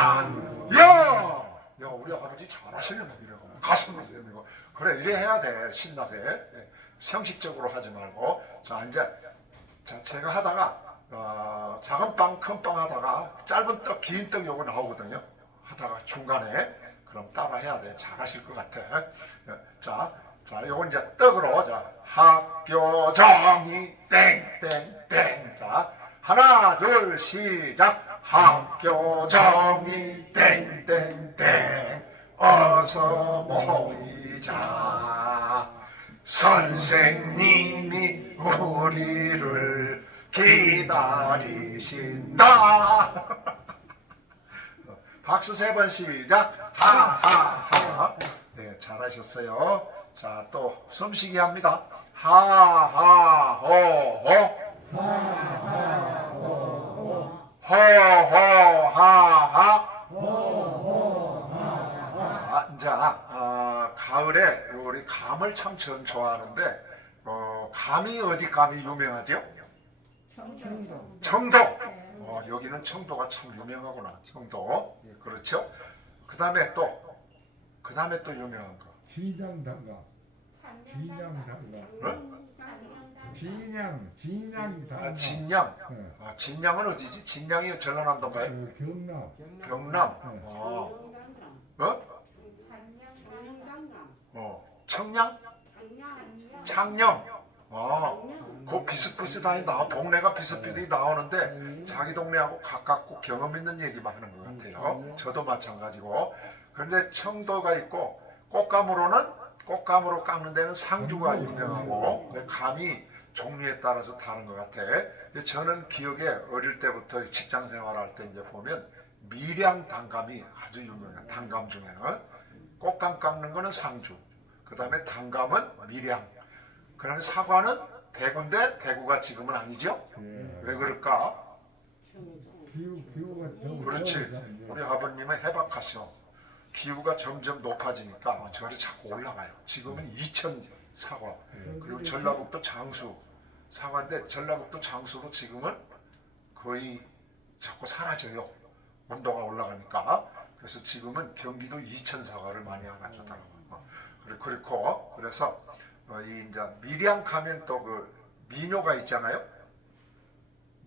야! 야, 우리 아버지 잘하시네, 막 이러고. 가슴을 내밀고. 그래, 이래 해야 돼, 신나게. 예, 형식적으로 하지 말고. 자, 이제, 자, 제가 하다가, 어, 작은 빵, 큰 빵 하다가, 짧은 떡, 긴 떡 요거 나오거든요. 하다가 중간에. 그럼 따라 해야 돼. 잘하실 것 같아. 예, 자, 자, 요건 이제 떡으로, 자, 학교 정이 땡땡땡. 자, 하나, 둘, 시작. 학교 정이 땡땡땡. 어서 모이자. 선생님이 우리를 기다리신다. 박수 세 번 시작. 하하하. 네, 잘하셨어요. 자, 또 숨쉬기 합니다. 하하호호. 호호하하. 자, 이제 어, 가을에 우리 감을 참 전 좋아하는데 어, 감이 어디 감이 유명하죠? 청도. 어, 여기는 청도가 참 유명하구나. 청도. 예, 그렇죠? 그 다음에 또, 그 다음에 또 유명한 거. 진양 단가 진양 단가 어? 진양 진양 단가 아, 진양. 네. 아, 진양은 어디지? 진양이 전라남도인가요? 그 경남 경남. 네. 어, 어? 어, 청양? 창녕. 어, 그 비슷비슷하게 나 동네가 비슷비슷히 나오는데 자기 동네하고 가깝고 경험 있는 얘기만 하는 것 같아요. 저도 마찬가지고. 그런데 청도가 있고 꽃감으로는 꽃감으로 깎는 데는 상주가 유명하고 그 감이 종류에 따라서 다른 것 같아. 저는 기억에 어릴 때부터 직장 생활할 때 이제 보면 밀양 단감이 아주 유명해요. 단감 중에는 꽃감 깎는 거는 상주. 그 다음에 단감은 밀양. 그러면 사과는 대구인데 대구가 지금은 아니죠? 예. 왜 그럴까? 기후 기후가 더 그렇지. 우리 아버님은 해박하셔. 기후가 점점 높아지니까 절이 자꾸 올라가요. 지금은 2천 사과. 그리고 전라북도 장수 사과인데 전라북도 장수도 지금은 거의 자꾸 사라져요. 온도가 올라가니까. 그래서 지금은 경기도 2천 사과를 많이 알아주더라고요. 어, 그래- 그렇고 그래서 어, 이 이제 밀양 가면 또 그 미녀가 있잖아요.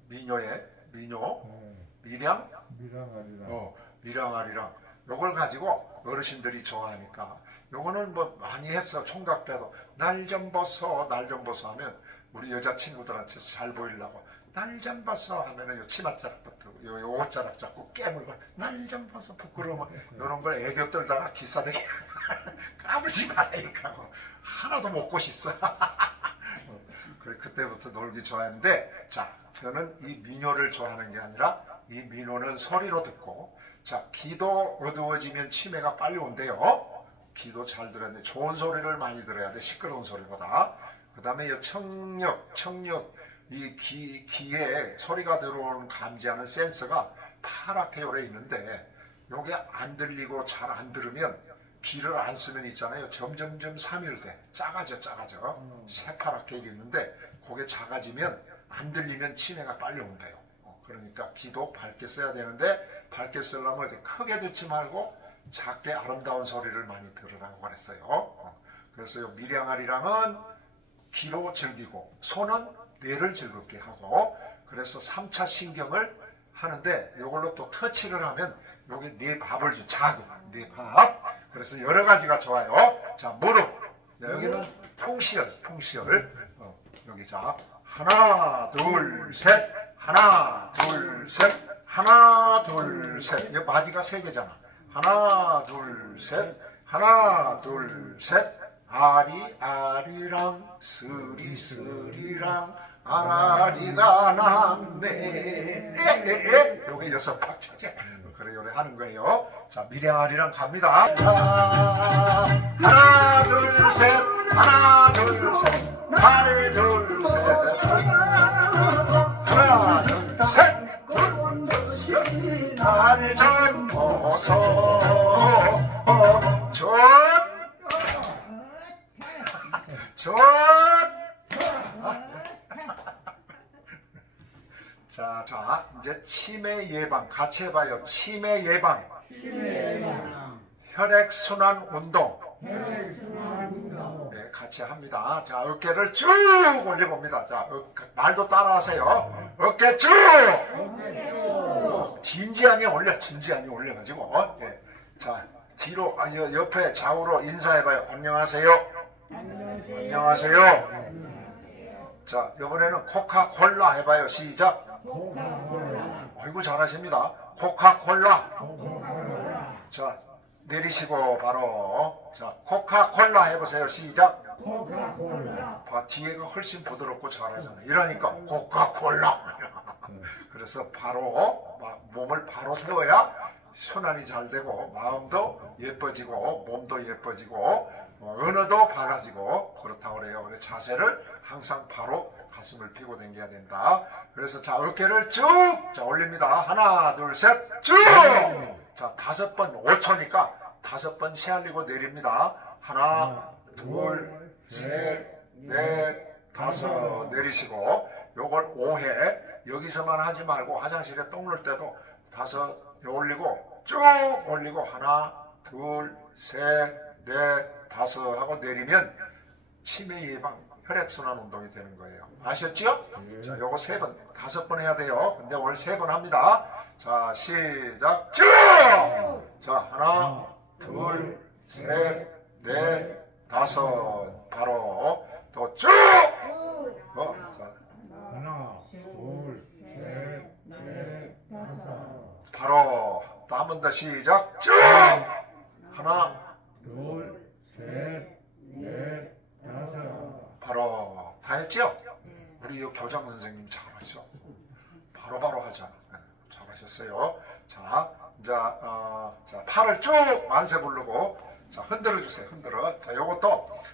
미녀에 미녀 예. 밀양 미랑아리랑 어, 미랑알이랑 요걸 가지고 어르신들이 좋아하니까 요거는 뭐 많이 했어 총각 때도 날 좀 벗어 날 좀 벗어 하면 우리 여자친구들한테 잘 보이려고 날 좀 벗어 하면은 요 치맛자락부터 요, 요 옷자락 잡고 깨물고 날 좀 벗어 부끄러우면 요런 걸 애교 떨다가 기사대기 까불지 말라니까 하고. 하나도 못 고있어. 그래 그때부터 놀기 좋아했는데 자 저는 이 민요를 좋아하는 게 아니라 이 민요는 소리로 듣고 자 귀도 어두워지면 치매가 빨리 온대요 귀도 잘돼 좋은 소리를 많이 들어야 돼 시끄러운 소리보다 그 다음에 이 청력 청력 이 귀, 귀에 소리가 들어오는 감지하는 센서가 파랗게 요래 있는데 요게 안 들리고 잘 안 들으면 귀를 안 쓰면 있잖아요. 점점점 사멸돼. 작아져, 작아져. 새파랗게 있는데, 그게 작아지면, 안 들리면 치매가 빨리 온대요. 어, 그러니까 귀도 밝게 써야 되는데, 밝게 쓰려면 크게 듣지 말고, 작게 아름다운 소리를 많이 들으라고 그랬어요. 어, 그래서 요 미량아리랑은 귀로 즐기고, 손은 뇌를 즐겁게 하고, 그래서 3차 신경을 하는데, 요걸로 또 터치를 하면, 요게 뇌 밥을 주, 자극, 뇌 밥. 그래서 여러 가지가 좋아요. 자, 무릎. 네, 여기는 통시열, 통시열. 어, 여기 자, 하나, 둘, 셋. 하나, 둘, 셋. 하나, 둘, 셋. 이거 바지가 세 개잖아. 하나, 둘, 셋. 하나, 둘, 셋. 아리, 아리랑, 스리, 스리랑, 아라리가 남네. 에, 에, 에. 요게 여섯 박자째. 그래, 요래 하는 거예요. 자, 미량아리랑 갑니다. 자, 하나, 둘, 셋. 하나, 둘, 셋. 하나, 둘, 셋. 하나, 둘, 셋. 나를. 자, 자, 이제 치매 예방 같이 해봐요. 치매 예방. 혈액순환 운동. 네, 같이 합니다. 자, 어깨를 쭉 올려봅니다. 자, 어, 말도 따라하세요. 어깨 쭉! 진지하게 올려, 진지하게 올려가지고. 어? 네. 자, 뒤로, 아, 여- 옆에 좌우로 인사해봐요. 안녕하세요. 안녕하세요. 자, 이번에는 코카콜라 해봐요. 시작. 아이고, 잘하십니다. 코카콜라. 자, 내리시고 바로. 자, 코카콜라 해보세요. 시작. 봐, 뒤에가 훨씬 부드럽고 잘하잖아. 이러니까 코카콜라. 그래서 바로 마- 몸을 바로 세워야 순환이 잘 되고 마음도 예뻐지고 몸도 예뻐지고 어, 언어도 밝아지고 그렇다고 그래요. 그래서 자세를 항상 바로 가슴을 펴고 당겨야 된다. 그래서 자 어깨를 쭉 자 올립니다. 하나 둘 셋 쭉. 자 다섯 번 5초니까 다섯 번 세알리고 내립니다. 하나 둘 셋, 넷, 다섯 내리시고 요걸 5회 여기서만 하지 말고 화장실에 똥 넣을 때도 다섯 올리고 쭉 올리고 하나, 둘, 셋, 넷, 다섯 하고 내리면 치매 예방 혈액순환 운동이 되는 거예요. 아셨죠? 자, 요거 세 번, 다섯 번 해야 돼요. 근데 오늘 세 번 합니다. 자, 시작. 쭉! 자, 하나, 둘, 셋, 넷, 다섯. 바로 또 쭉! 어, 자, 하나, 둘, 셋, 넷, 다섯. 바로 또 한 번 더 시작. 쭉! 하나, 둘, 셋, 넷, 다섯. 바로 다 했죠? 우리 이 교장 선생님 잘하죠? 바로바로 하잖아. 네, 잘하셨어요. 자, 이제 어, 자 팔을 쭉 만세 부르고 자 흔들어 주세요. 흔들어. 자, 요것도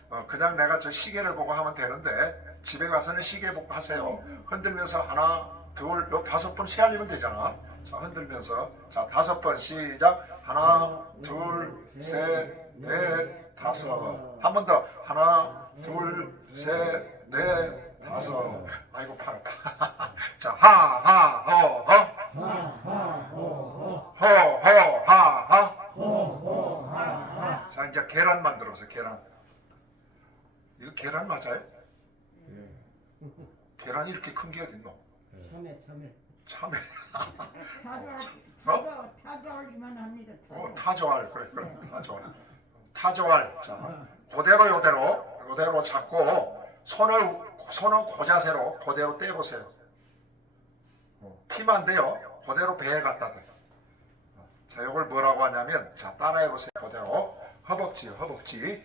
어, 그냥 내가 저 시계를 보고 하면 되는데 집에 가서는 시계 보고 하세요. 흔들면서 하나, 둘, 요 다섯 번 세알리면 되잖아. 자, 흔들면서 자 다섯 번 시작. 하나, 둘, 셋, 넷, 다섯. 한 번 더. 하나, 둘, 셋, 넷, 다섯. 아이고 팔 아파. 자, 하, 하, 허, 허. 허, 허, 하, 이제 계란 만들어서 계란. 이거 계란 맞아요? 예. 계란 이렇게 큰 게 어딨노? 참외 참외 참에. 타조 어? 타조 타조올리만 합니다. 어, 타조알 그래 그래 타조알 타조알 자 그대로 요대로 요대로 잡고 손을 손은 고자세로 그대로 떼보세요 어, 안 돼요 그대로 배에 갖다 대. 자 이걸 뭐라고 하냐면 자 따라해 보세요 그대로 허벅지 허벅지.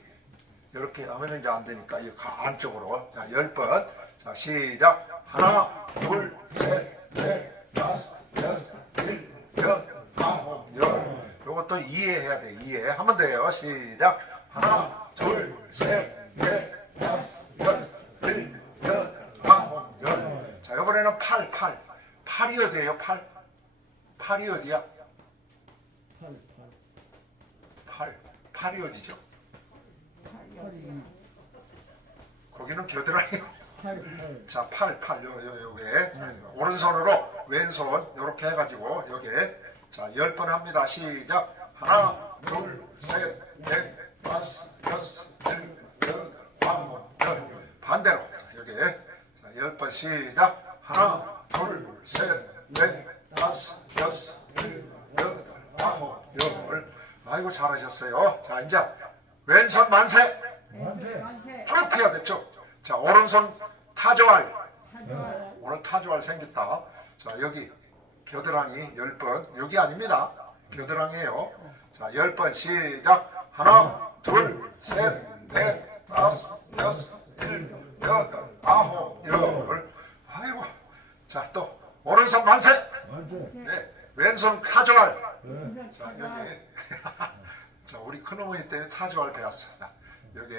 이렇게 하면 이제 안 되니까 이 가- 안쪽으로. 자 열 번. 자 시작. 하나 둘 셋 넷 다섯 여섯 일곱 아홉 열. 요것도 이해해야 돼. 이해. 하면 돼요. 시작. 하나 둘 셋 넷 다섯 여섯 일곱 아홉 열 자 이번에는 팔 팔. 팔이 어디예요? 팔? 팔이 어디야? 팔 팔팔 팔이 어디죠 팔이 거기는 겨드랑이 팔팔 자, 팔, 팔, 요, 요, 요게. 자, 오른손으로 왼손, 요렇게 해가지고, 요게. 자, 열 번 합니다. 시작. 하나, 둘, 셋, 넷, 다섯, 여섯, 일곱, 여덟, 아홉, 열. 반대로. 자, 요게. 자, 열 번 시작. 하나, 둘, 셋, 넷, 다섯, 여섯, 일곱, 여덟, 아홉, 열. 아이고, 잘하셨어요. 자, 이제 왼손 만세. 쭉 펴야 됐죠. 자, 오른손 타조알. 타조 오늘 타조알 생겼다. 자, 여기 겨드랑이 10번. 여기 아닙니다. 겨드랑이에요. 자, 10번 시작. 하나, 둘, 셋, 넷, 다섯, 여섯, 일곱, 여덟, 아홉, 열. 아이고. 자, 또 오른손 만세. 만세. 네, 왼손 타조알. 네. 자, 여기. 자, 우리 큰어머니 때문에 타조알 배웠어. 자, 여기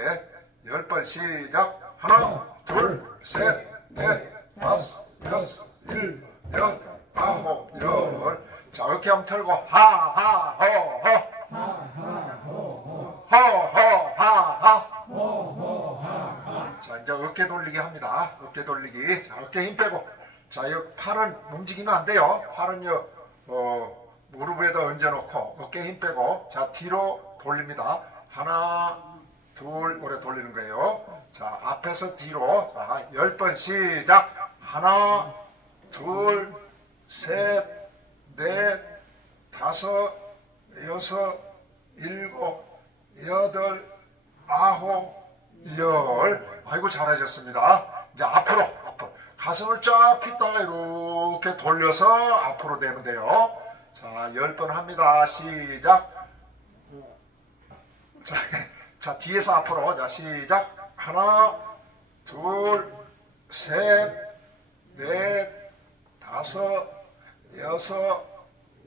열번 시작. 하나, 둘, 셋, 넷, 다섯, 여섯, 일곱, 여덟, 아홉, 열. 자, 어깨 한번 털고 하, 하, 허, 허. 허, 허, 하, 하. 자, 이제 어깨 돌리기 합니다. 어깨 돌리기. 자, 어깨 힘 빼고. 자, 이 팔은 움직이면 안 돼요. 팔은요, 어, 무릎에다 얹어놓고 어깨 힘 빼고 자 뒤로 돌립니다. 하나, 둘, 오래 돌리는 거예요. 자, 앞에서 뒤로 자, 열번 시작. 하나, 둘, 셋, 넷, 다섯, 여섯, 일곱, 여덟, 아홉, 열. 아이고 잘하셨습니다. 이제 앞으로 앞으로 가슴을 쫙 폈다가 이렇게 돌려서 앞으로 내면 돼요. 자, 열 번 합니다. 시작. 자, 자 뒤에서 앞으로 자 시작. 하나, 둘, 셋, 넷, 다섯, 여섯,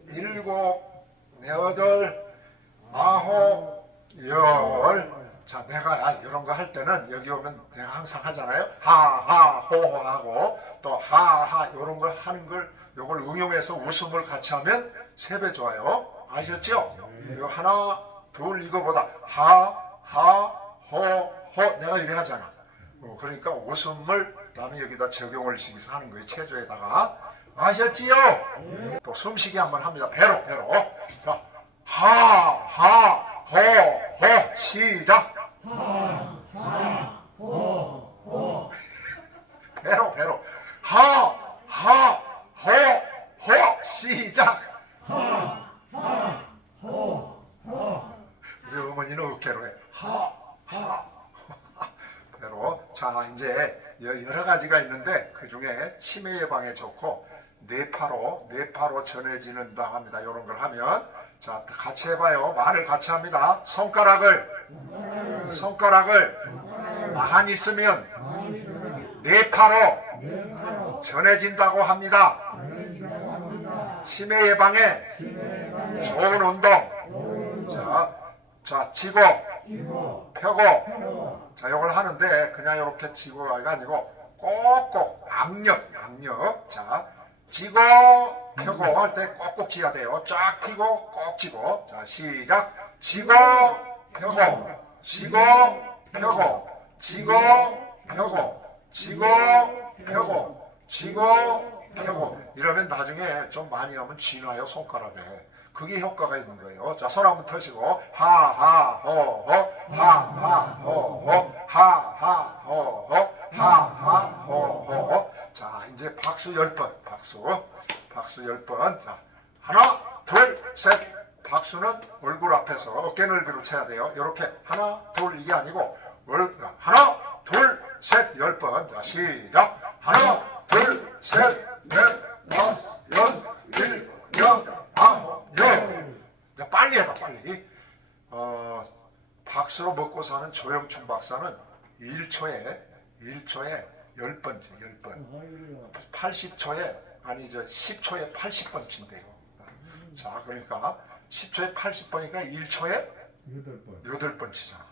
일곱, 여덟, 아홉, 열. 자, 내가 이런 거 할 때는 여기 오면 내가 항상 하잖아요. 하하, 호호 하고 또 하하 이런 걸 하는 걸 요걸 응용해서 웃음을 같이 하면 세 배 좋아요. 아셨죠? 이거 하나, 둘 이거보다 하, 하, 호, 호 내가 이래 하잖아. 어, 그러니까 웃음을 나는 여기다 적용을 시켜서 하는 거예요. 체조에다가. 아셨지요? 또 숨쉬기 한번 합니다. 배로, 배로. 자, 하, 하, 호, 호. 시작. 배로, 배로. 하, 하, 호, 호. 시작. 우리 어머니는 어깨로 해. 하, 하. 배로. 자, 이제 여- 여러 가지가 있는데 그 중에 치매 예방에 좋고 뇌파로 뇌파로 전해지는다 합니다. 이런 걸 하면 자 같이 해봐요. 말을 같이 합니다. 손가락을 손가락을 많이 쓰면 뇌파로 전해진다고 합니다. 치매 예방에 좋은 운동. 자, 자 치고 펴고 자, 이걸 하는데 그냥 이렇게 치고가 아니고 꼭꼭 악력, 악력. 자, 쥐고 펴고 할 때 꼭꼭 쥐야 돼요. 쫙 피고 꼭 쥐고. 자, 시작. 쥐고 펴고, 쥐고 펴고, 쥐고 펴고, 쥐고 펴고, 쥐고 펴고. 이러면 나중에 좀 많이 하면 쥐나요 손가락에. 그게 효과가 있는 거예요. 자, 손 한번 터시고 하하 호호 하하 호호 하하 호호 하하 호호 자, 이제 박수 열 번. 박수. 박수 열 번. 자, 하나, 둘, 셋. 박수는 얼굴 앞에서 어깨 넓이로 쳐야 돼요. 이렇게 하나, 둘 이게 아니고 얼, 하나, 둘, 셋, 열 번. 자, 시작. 하나, 둘, 셋, 넷, 다섯, 여섯, 일곱, 여덟, 아홉, 열. 자, 빨리 해봐, 빨리. 어, 박수로 먹고 사는 조영춘 박사는 1초에, 1초에 10번째, 10번. 아이고. 80초에, 아니, 저 10초에 80번 친대요. 자, 그러니까 10초에 80번이니까 1초에 여덟 번. 8번 치잖아.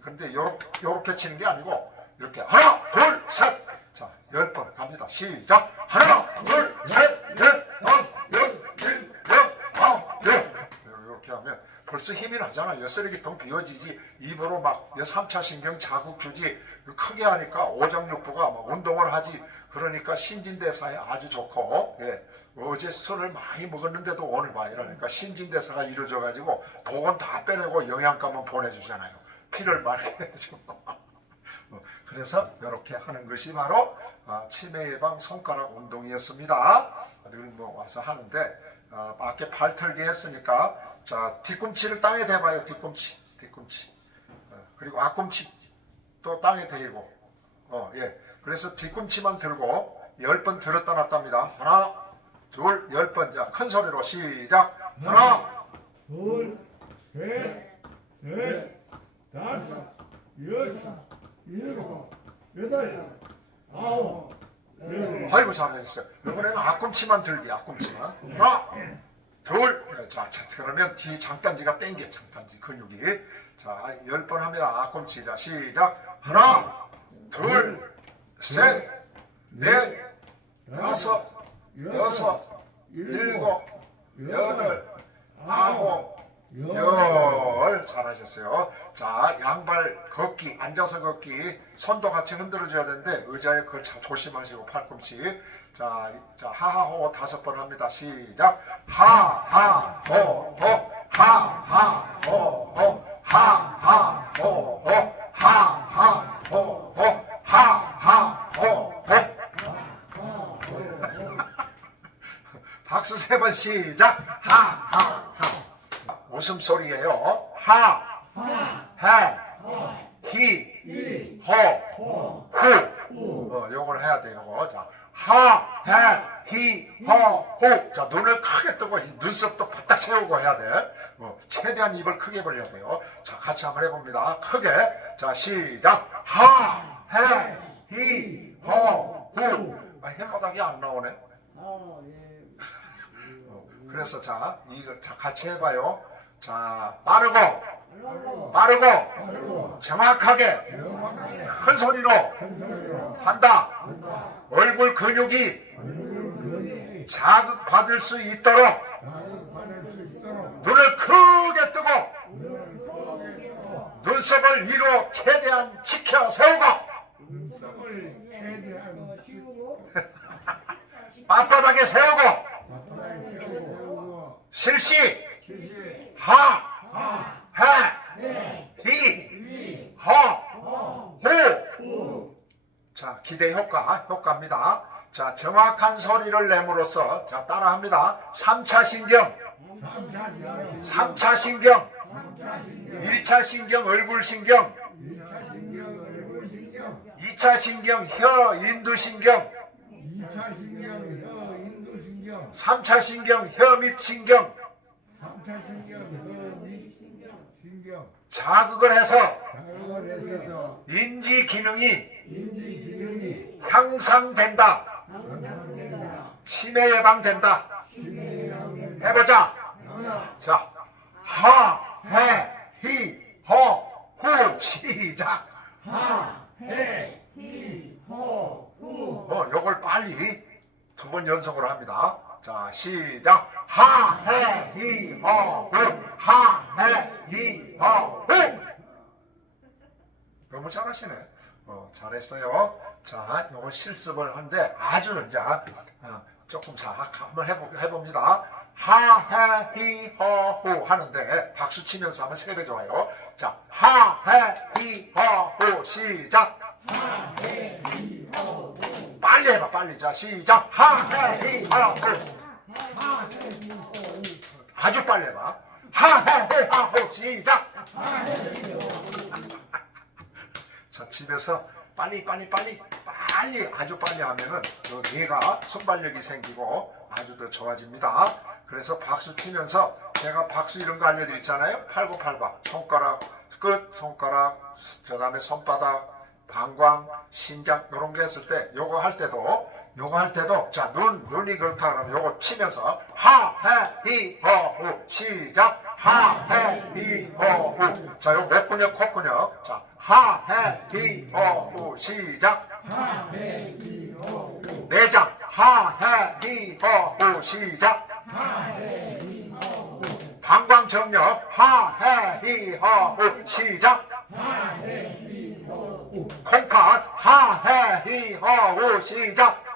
근데 요렇게, 요렇게 치는 게 아니고, 이렇게 하나, 둘, 셋! 자, 10번 갑니다. 시작! 하나, 둘, 셋, 넷, 다섯, 일곱, 여덟, 아홉, 열! 이렇게 하면 벌써 힘이 나잖아. 요 쓰레기통 비워지지. 입으로 막, 요 3차 신경 자극 주지. 크게 하니까 오장육부가 막 운동을 하지. 그러니까 신진대사에 아주 좋고, 예. 어제 술을 많이 먹었는데도 오늘 봐 이러니까 신진대사가 이루어져가지고 독은 다 빼내고 영양가만 보내주잖아요. 피를 맑게 해주고. 어, 그래서 이렇게 하는 것이 바로 아, 치매 예방 손가락 운동이었습니다. 늘 뭐 와서 하는데 아, 밖에 팔 털기 했으니까 자 뒤꿈치를 땅에 대봐요. 뒤꿈치, 뒤꿈치. 어, 그리고 앞꿈치 또 땅에 대고. 어, 예. 그래서 뒤꿈치만 들고 열 번 들었다 놨답니다. 하나, 둘, 열 번. 자, 큰 소리로 시작. 하나, 둘, 셋, 넷, 다섯, 여섯, 일곱, 여덟, 아홉, 열. 아이고 잘하셨어요. 이번에는 앞꿈치만 들기, 앞꿈치만. 하나, 둘, 예, 자, 자, 그러면 뒤 장단지가 땡겨, 장단지 근육이. 자, 열 번 합니다. 앞꿈치. 자, 시작. 하나, 둘, 셋, 넷, 다섯, 여섯, 일곱, 여덟, 아홉, 열. 걸 잘하셨어요. 자, 양발 걷기, 앉아서 걷기, 손도 같이 흔들어줘야 되는데 의자에 그걸 참 조심하시고 팔꿈치. 자, 이- 자 하하호 다섯 번 합니다. 시작. 하하호호 하하호호 하하호호 하하호호 하하호호 박수 세 번 시작. 하하하 웃음소리예요. 하, 해, 히, 허, 후. 어, 요걸 해야 돼요. 요거. 자, 하, 해, 히, 허, 후. 자, 눈을 크게 뜨고 이 눈썹도 바짝 세우고 해야 돼. 어, 최대한 입을 크게 벌려야 돼요. 자, 같이 한번 해봅니다. 크게. 자, 시작. 하, 해, 히, 허, 후. 아, 혓바닥이 안 나오네. 아, 예. 어, 그래서 자, 자, 같이 해봐요. 자, 빠르고, 빠르고, 정확하게, 큰 소리로 한다. 얼굴 근육이 자극받을 수 있도록 눈을 크게 뜨고 눈썹을 위로 최대한 지켜 세우고. 맞바닥에 세우고. 실시 하, 하, 해, 히, 이, 허. 우 자, 기대 효과, 효과입니다. 자, 정확한 소리를 내므로써, 자, 따라합니다. 3차 신경, 삼차 신경. 3차 신경, 삼차 신경. 1차 신경, 얼굴 신경, 일차 신경 얼굴 신경. 2차 신경, 혀, 인두 신경, 이차 신경 혀 인두 신경 3차 신경, 혀 밑 신경, 삼차 신경 혀밑 신경 자극을 해서 인지 기능이 향상된다. 치매 예방된다. 해보자. 자, 하, 해, 히, 허, 후, 시작. 하, 해, 히, 허, 후. 어, 요걸 빨리 두 번 연속으로 합니다. 자, 시작. 하, 해, 히, 허, 후. 하, 해, 히, 허, 후. 너무 잘하시네. 어, 잘했어요. 자, 요거 실습을 하는데 아주 이제 어, 조금 자, 한번 해보, 해봅니다. 하, 해, 히, 허, 후 하는데 박수 치면서 하면 세배 좋아요. 자, 하, 해, 히, 허, 후 시작. 빨리 해봐 빨리 자 시작 하해히 하라 아주 빨리 해봐 하해히 하호 시작 자 집에서 빨리 빨리 빨리 빨리 아주 빨리 하면은 그 뇌가 손발력이 생기고 아주 더 좋아집니다. 그래서 박수 치면서 제가 박수 이런 거 알려드렸잖아요. 팔굽팔박 손가락 끝 손가락 그 다음에 손바닥 방광, 신장 이런 게 했을 때 요거 할 때도 요거 할 때도 자 눈 눈이 그렇다 그러면 요거 치면서 하해히허후 시작. 하해히허후 자 요거 몇 근육 콧근육 자 하해히허후 시작. 내장. 하해히허후 시작. 방광 정력 하해히허후 시작. 콩팥. 하해히허우 시작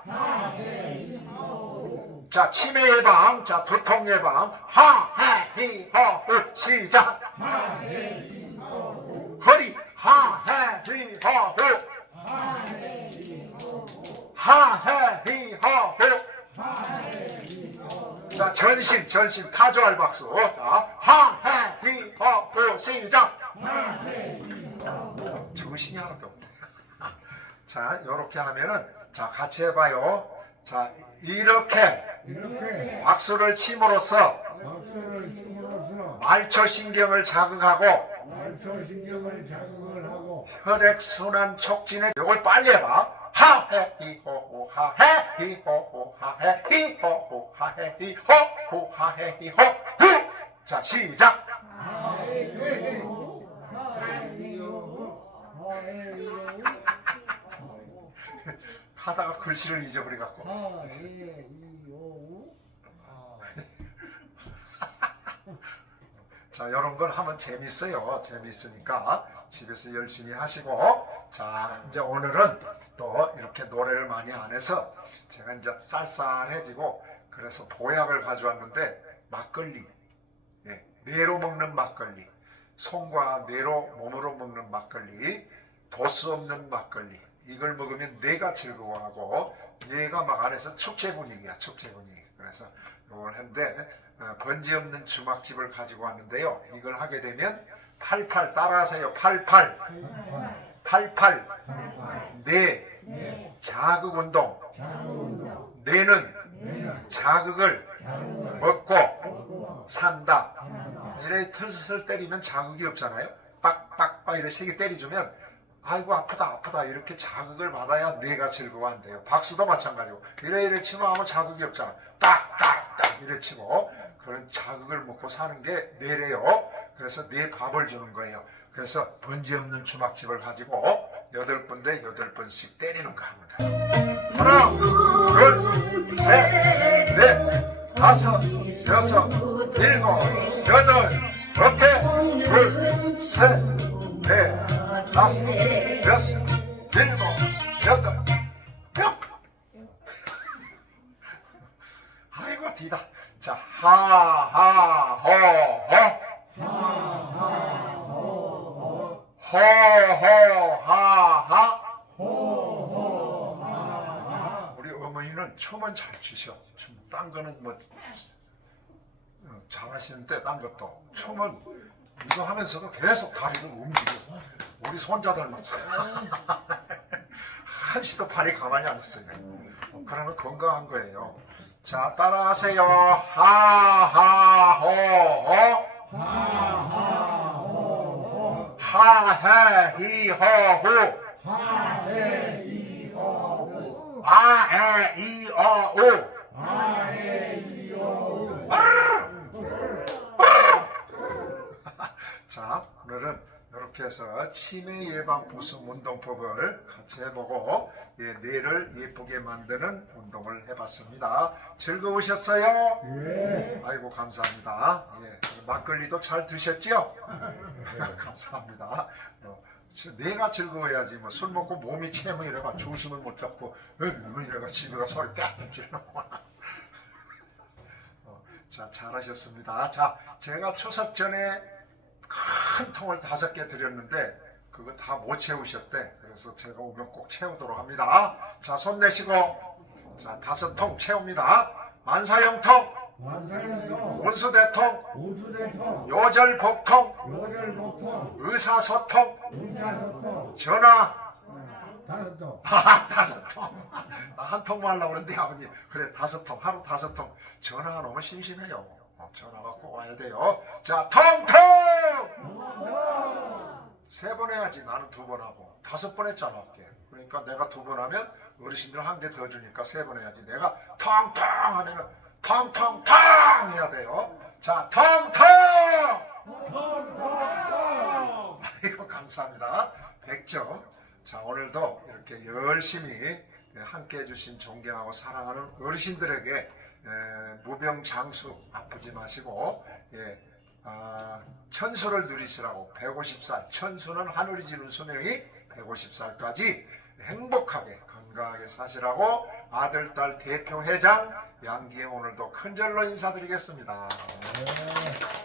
자 치매 예방 자 두통 예방. 하해히허우 시작. 허리 하해히허우 하해히허우 자 전신 전신 타조알 박수. 자 하해히허우 시작. 정신이 하나도 없네. 자, 이렇게 하면은 자 같이 해봐요. 자, 이렇게 이렇게 박수를 침으로써 박수를 침으로써 말초 신경을 자극하고 말초 신경을 자극을 하고 혈액 순환 촉진에 이걸 빨리 해봐. 하해 히호호 하해 히호호 하해 히호호 하해 히호호 하해 히호 후. 자, 시작. 하다가 글씨를 잊어버려 갖고. 하, 예, 이, 오, 우. 자, 이런 걸 하면 재밌어요. 재밌으니까 집에서 열심히 하시고, 자, 이제 오늘은 또 이렇게 노래를 많이 안 해서 제가 이제 쌀쌀해지고, 그래서 보약을 가져왔는데, 막걸리, 예, 뇌로 먹는 막걸리, 손과 뇌로 몸으로 먹는 막걸리, 도수 없는 막걸리, 이걸 먹으면 뇌가 즐거워하고, 뇌가 막 안에서 축제 분위기야, 축제 분위기. 그래서 이걸 했는데, 어, 번지 없는 주막집을 가지고 왔는데요. 이걸 하게 되면 88 따라하세요. 88 88뇌 자극 운동 뇌는 자극을 먹고 산다. 이래 틀슬 때리면 자극이 없잖아요. 빡빡빡 이렇게 세게 때리주면 아이고 아프다 아프다 이렇게 자극을 받아야 뇌가 즐거워한대요. 박수도 마찬가지고 이래 이래 치면 아무 자극이 없잖아. 딱딱딱 이래 치고 그런 자극을 먹고 사는 게 뇌래요. 그래서 뇌 밥을 주는 거예요. 그래서 번지 없는 주막집을 가지고 여덟 번대 여덟 번씩 때리는 거 합니다. 하나, 둘, 셋, 넷, 다섯, 여섯, 일곱, 여덟, 이렇게 둘, 셋, 넷, 다섯, 여섯, 뒤다. 자, 하, 하, 하, 하. 우리 어머니는 춤은 잘 추셔. 춤, 딴 거는 뭐 어, 잘하시는데 딴 것도 춤은 이거 하면서도 계속 다리를 움직여. 우리 손자 닮았어요. 한시도 팔이 가만히 안 있어요. 어, 그러면 건강한 거예요. 자, 따라하세요. 하, 하, 허, 허. 하, 해, 히, 허, 후. 아, 에, 이, 어, 오. 자, 오늘은 이렇게 해서 치매 예방 보습 운동법을 같이 해보고 예, 뇌를 예쁘게 만드는 운동을 해봤습니다. 즐거우셨어요? 예. 아이고 감사합니다. 예, 막걸리도 잘 드셨죠? 예, 감사합니다. 어, 지- 내가 즐거워야지 뭐 술 먹고 몸이 체면 이래가 조심을 못 잡고 에 이래가 집에 가 소리 떼떼 지르는 어, 자 잘하셨습니다. 자 제가 추석 전에 큰 통을 다섯 개 드렸는데 그거 다 못 채우셨대. 그래서 제가 오면 꼭 채우도록 합니다. 자 손 내시고 자 다섯 통 채웁니다. 만사형통, 완사형통, 원수대통, 우수대통, 요절복통, 요절복통, 의사소통, 의사소통, 전화 다섯 통. 아, 다섯 통. 나 한 통만 하려고 그랬는데 아버님. 그래, 다섯 통. 하루 다섯 통. 전화 가 너무 심심해요. 어, 전화가 꼭 와야 돼요. 자, 통통! 세번 해야지. 나는 두 번 하고. 다섯 번 했잖아, 아까. 그러니까 내가 두 번 하면 어르신들 한 개 더 주니까 세 번 해야지. 내가 통통 하면은 통통통 해야 돼요. 자, 통통! 아이고 감사합니다. 100점. 자 오늘도 이렇게 열심히 함께 해주신 존경하고 사랑하는 어르신들에게 에, 무병장수 아프지 마시고 예, 아, 천수를 누리시라고 150살 천수는 하늘이 지는 수명이 150살까지 행복하게 건강하게 사시라고 아들 딸 대표 회장 양기영 오늘도 큰절로 인사드리겠습니다. 예.